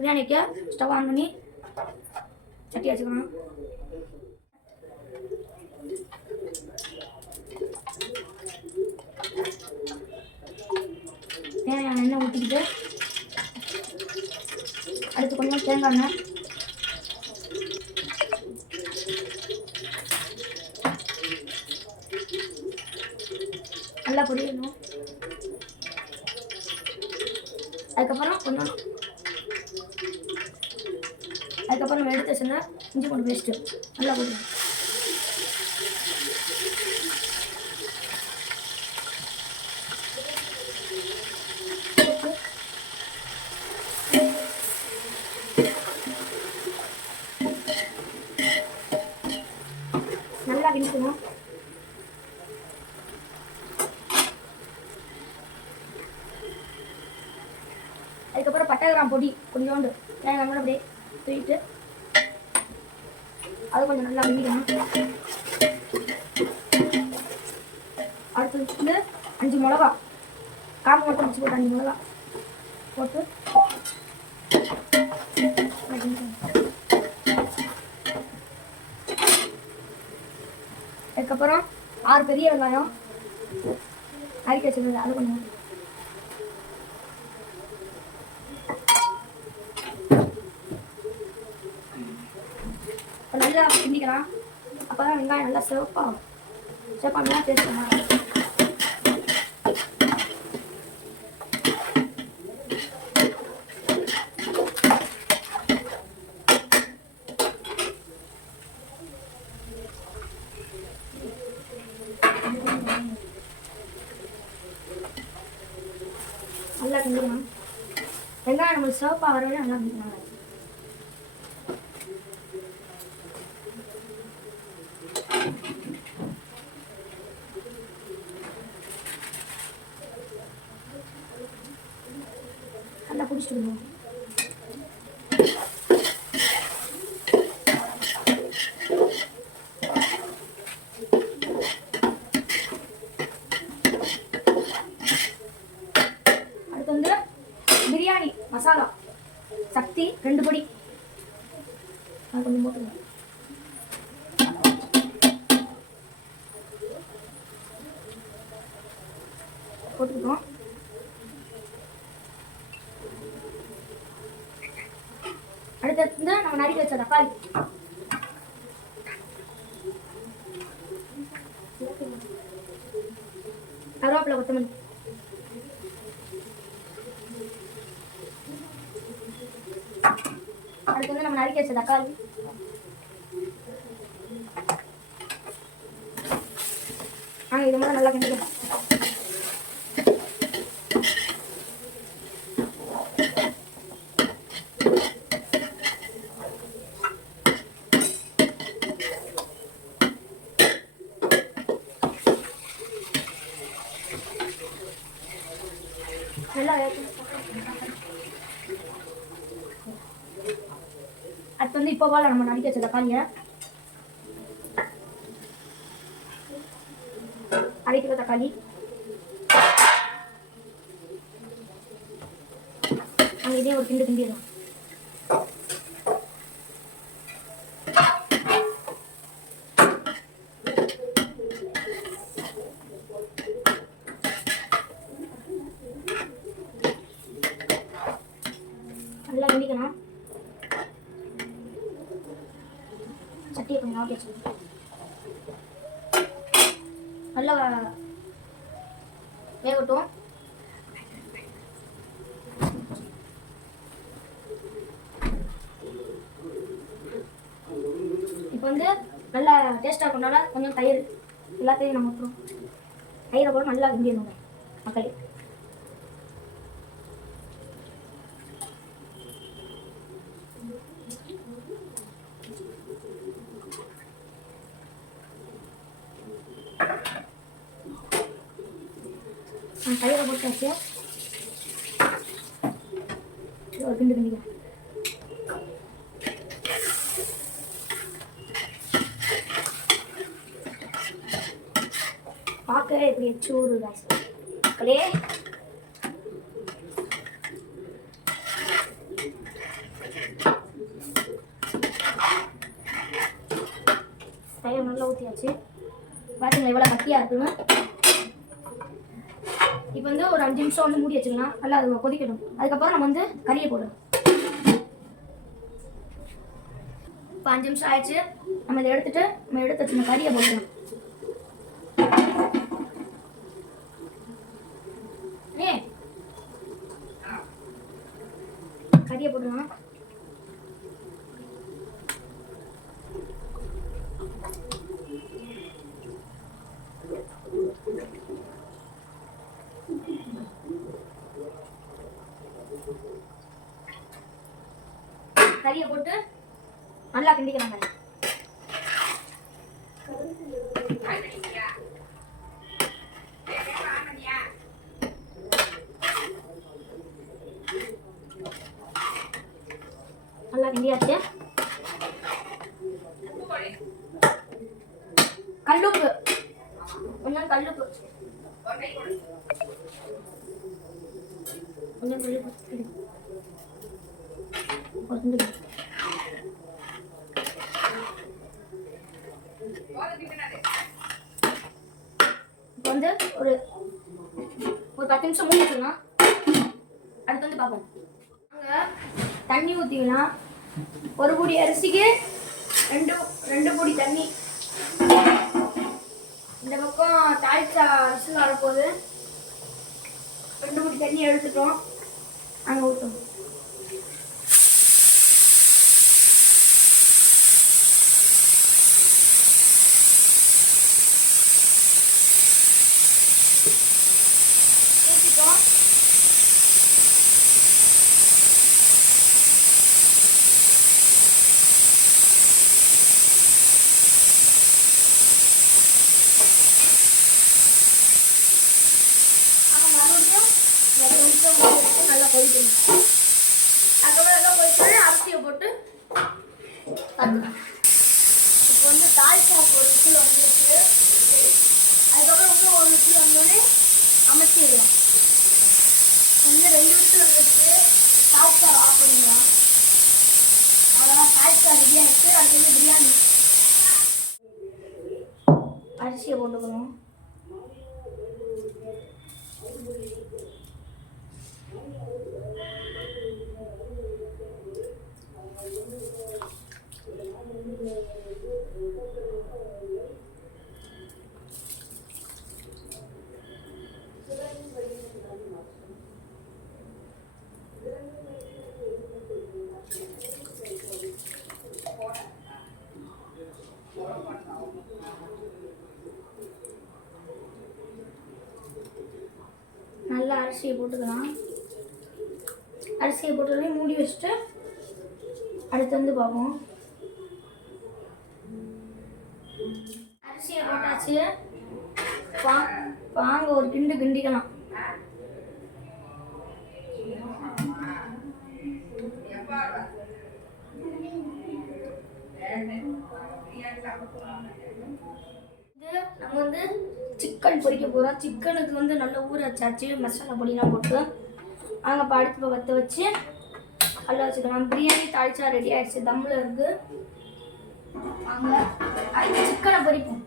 பிரியாணிக்கு stove on பண்ணி சட்டி வச்சுக்கணும். தேவையான எண்ணெய் ஊற்றிக்கிட்டு அடுத்து கொஞ்சம் தேங்காய் எண்ணெய், நல்லா பொரியணும். அதுக்கப்புறம் நம்ம எடுத்து வச்சுருந்தா இஞ்சி பூண்டு பேஸ்ட்டு நல்லா போடணும். நல்லா கிண்டிக்கணும். அதுக்கப்புறம் பட்டை கிராம்பு பொடி கொஞ்சோண்டு தேங்காய் கூட அப்படியே தூக்கிட்டு அது கொஞ்சம் நல்லா கிண்டிக்கணும். அடுத்து வந்து 5 மிளகா காம்பு மட்டும் வச்சு போட்டு 5 மிளகா போட்டு அதுக்கப்புறம் 6 பெரிய வெங்காயம் நறுக்கி வச்சுருந்தது அது கொஞ்சம் நல்லா கிண்டிக்கலாம். அப்போ தான் வெங்காயம் நல்லா சிவப்பாக நல்லா டேஸ்ட் பண்ணலாம். நல்லா கிண்டிக்கலாம். வெங்காயம் நம்மளுக்கு சிவப்பாக வரவே நல்லா கிண்டிக்கலாம். நல்லா பிடிச்சிடுவோம். அடுத்து வந்து பிரியாணி மசாலா சக்தி 2 பொடி அது கொஞ்சம் போட்டுக்கலாம். போட்டுக்கிட்டோம். அடுத்து நம்ம நறுக்கி வச்ச தக்காளி கருவேப்பிலை கொத்தமல்லி அடுத்து வந்து நம்ம நறுக்கி வச்ச தக்காளி இது மட்டும் நல்லா கிண்டிக்கலாம். நல்லா அடுத்து வந்து இப்போ போல நம்ம நறுக்கி வச்ச தக்காளியை 1/2 கிலோ தக்காளி நாங்கள் இதே ஒரு கிண்டிடலாம். நல்லா கிண்டிக்கணும். சட்டியை கொஞ்சம் ஆட்டி வச்சுக்கணும். நல்லா வேகட்டும். இப்போ வந்து நல்லா டேஸ்ட்டாக இருக்கனால கொஞ்சம் தயிர் எல்லாத்தையும் நம்ம ஊற்றுறோம். தயிரை போட்டு நல்லா கிண்டிடணும் மக்களே. தயிரை போட்டாச்சு. ஒரு கிண்டு கிண்டிக்கலாம். பார்க்கவே இப்படி சூடு மக்களே. கிண்டியாச்சு. பார்த்தீங்களா எவ்வளோ கட்டியாக இருக்குன்னு. இப்போ வந்து ஒரு 5 நிமிஷம் வந்து மூடி வச்சுக்கலாம். நல்லா அது கொதிக்கணும். அதுக்கப்புறம் நம்ம வந்து கறியை போடணும். இப்போ 5 நிமிஷம் ஆயிடுச்சு. நம்ம இதை எடுத்துட்டு நம்ம எடுத்து வச்சுருந்த கறியை போடணும். கறியை போடணும். கறியை போட்டு நல்லா கிண்டிக்கலாம். நல்லா கிண்டியாச்சு. கல்லுப்பு கொஞ்சம் கல்லுப்பு கொஞ்சம் கல்லுப்பு இப்போ வந்து ஒரு 10 நிமிஷம் மூடி வச்சுக்கலாம். அடுத்து வந்து பார்ப்போம். நாங்கள் தண்ணி ஊற்றிக்கலாம். ஒரு பொடி அரிசிக்கு ரெண்டு பொடி தண்ணி. இந்த பக்கம் தாளிச்சா அரிசியில் வரப்போகுது. 2 பொடி தண்ணி எடுத்துட்டோம். அங்கே ஊற்றணும். ஊற்றிட்டோம். மறுபடியும் 2 நிமிஷம் வச்சு நல்லா கொதிக்கணும். அதுக்கப்புறம் நல்லா கொதிச்சு அரிசியை போட்டு பார்த்துக்கலாம். இப்போ வந்து தாளிச்சாக்கு ஒரு விசில் வந்துருச்சு. அதுக்கப்புறம் இன்னும் ஒரு விசில் வந்தோடனே அமைச்சிடலாம். இன்னும் 2 விசில் வந்துருச்சு. தாளிச்சா ஆஃப் பண்ணிடலாம். அதெல்லாம் தாளிச்சா ரெடி ஆகிடுச்சு. அது வந்து பிரியாணி அரிசியை போட்டுக்கணும். நல்லா அரிசியை போட்டுக்கலாம். அரிசியை போட்டு மூடி வச்சுட்டு அடுத்து வந்து பார்ப்போம். அரிசியை போட்டாச்சு. வாங்க ஒரு கிண்டிக்கலாம். இது நம்ம வந்து சிக்கன் பொரிக்க போகிறோம். சிக்கனுக்கு வந்து நல்லா ஊற வச்சாச்சு. மசாலா பொடியெலாம் போட்டு அங்கே இப்போ அடுப்பு வற்ற வச்சு நல்லா வச்சுக்கலாம். பிரியாணி தாளிச்சா ரெடி ஆகிடுச்சு. தம்மில் இருக்குது. அங்கே அடுத்து சிக்கனை பொரிப்போம்.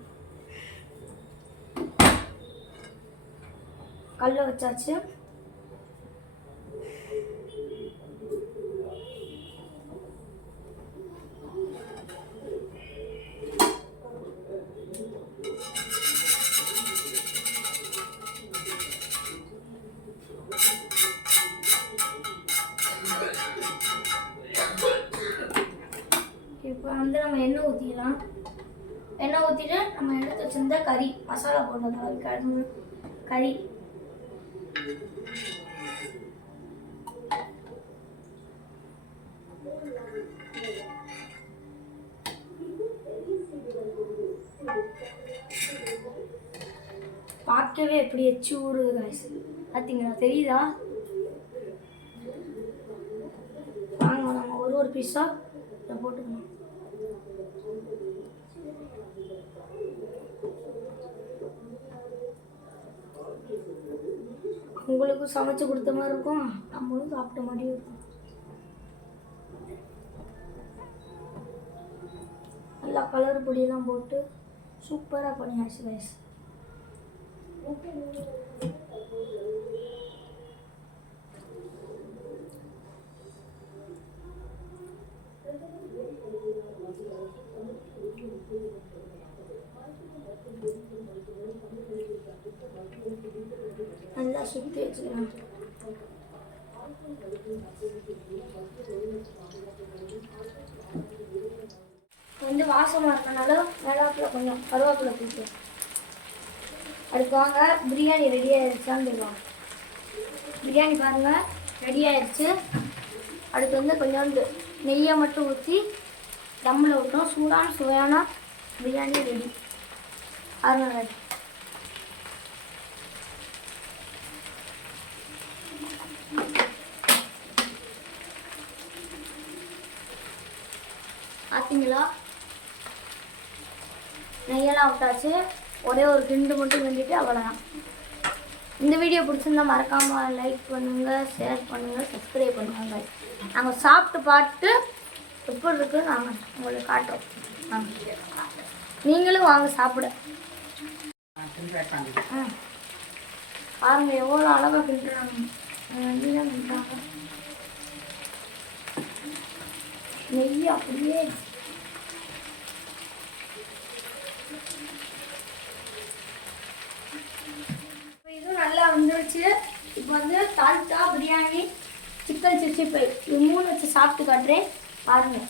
கல்லை வச்சாச்சு. இப்போ வந்து நம்ம எண்ணெய் ஊற்றிக்கலாம். எண்ணெய் ஊற்றிட்டு நம்ம எடுத்து வச்சிருந்தா கறி மசாலா போடுறது. கறி பார்க்கவே எப்படி எச்சு ஊறுது காய்ஸ். பார்த்தீங்களா, தெரியுதா? வாங்க நம்ம ஒரு பீஸாக இதை போட்டுக்கணும். உங்களுக்கும் சமைச்சு கொடுத்த மாதிரி இருக்கும், நம்மளும் சாப்பிட்ட மாதிரியும் இருக்கும். நல்லா கலர் பொடியெல்லாம் போட்டு சூப்பராக பண்ணியாச்சு கைஸ். நல்லா சுற்றி வச்சுக்கலாம். வந்து வாசமாக இருக்கனால மிளகாப்பில் கொஞ்சம் கருவேப்பிலை போட்டு அதுக்கு வாங்க. பிரியாணி ரெடி ஆகிடுச்சான்னு சொல்லுவாங்க. பிரியாணி பாருங்கள் ரெடி ஆகிடுச்சு. அதுக்கு வந்து கொஞ்சோண்டு நெய்யை மட்டும் ஊற்றி தம்மில் விட்டோம். சூடான சுவையான பிரியாணி ரெடி. அதனால பார்த்தீங்களா, நெய்யெல்லாம் விட்டாச்சு. ஒரே ஒரு கிண்டு மட்டும் கிண்டிட்டு அவ்வளோதான். இந்த வீடியோ பிடிச்சிருந்தா மறக்காமல் லைக் பண்ணுங்கள், ஷேர் பண்ணுங்கள், சப்ஸ்கிரைப் பண்ணுங்கள். நாங்கள் சாப்பிட்டு பார்த்து எப்படி இருக்குன்னு நாங்கள் உங்களுக்கு காட்டுறோம். நீங்களும் வாங்க சாப்பிட. பாருங்க எவ்வளோ அழகாக கிண்டுறாங்க. நெய் அப்படியே இதுவும் நல்லா வந்துருச்சு. இப்போ வந்து தால்ச்சா, பிரியாணி, சிக்கன் 65 இது 3 வச்சு சாப்பிட்டு காட்டுறேன் பாருங்கள்.